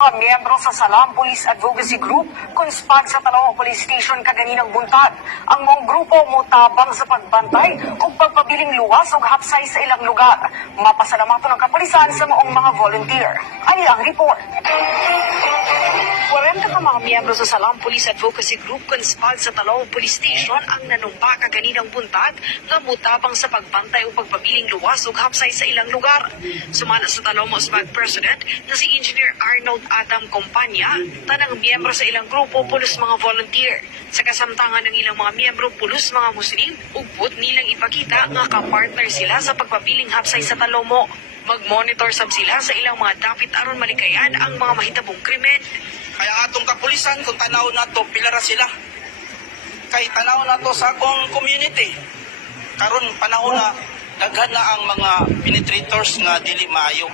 Mga miyembro sa Salam Police Advocacy Group konspag sa Talawa Police Station kaganinang buntag. Ang mong grupo mutabang sa pagbantay o pagpabiling luwas o hapsay sa ilang lugar. Mapasalamatan ng kapulisan sa maong mga volunteer. Ani ang report. 40 ka mga miyembro sa Salam Police Advocacy Group konspag sa Talawa Police Station ang nanumpa kaganinang buntag nga mutabang sa pagbantay o pagpabiling luwas o hapsay sa ilang lugar. Sumala sa Talawa Musbag President na si Engineer Arnold Adam Companya, tanang miyembro sa ilang grupo pulos mga volunteer. Sa kasamtangan ng ilang mga miyembro pulos mga Muslim, ugbot nilang ipakita nga kapartner sila sa pagpabiling hapsay sa Talomo. Mag-monitor sab sila sa ilang mga dapit aron malikayan ang mga mahitabong krimen. Kaya atong kapulisan, kung tanaw na to, pilara sila. Kay tanaw na to sa akong community. Karon panahon na, daghan na ang mga penetrators nga dili maayo.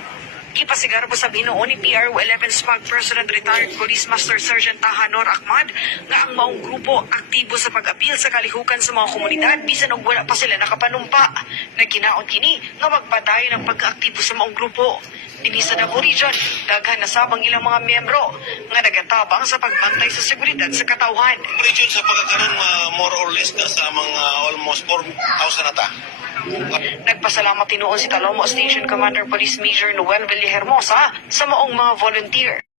Gipasigar mo sa binuo ni PRO 11 SMAG President Retired Police Master Sergeant Tahanor Ahmad nga ang maong grupo aktibo sa pag-apil sa kalihukan sa mga komunidad bisan og wala pa sila nakapanumpa. Nagkinaot kini nga magpadayon ang pag-aktibo sa maong grupo. Dinhi sa Davao Region, daghan na sabang ilang mga miyembro nga nagatabang sa pagbantay sa seguridad sa katawhan. Region sa pagkakaroon more or less na sa mga almost 4,000 na ta. Nagpasalamat tinuon si Talomo Station Commander Police Major Noel Villahermosa sa maong mga volunteer.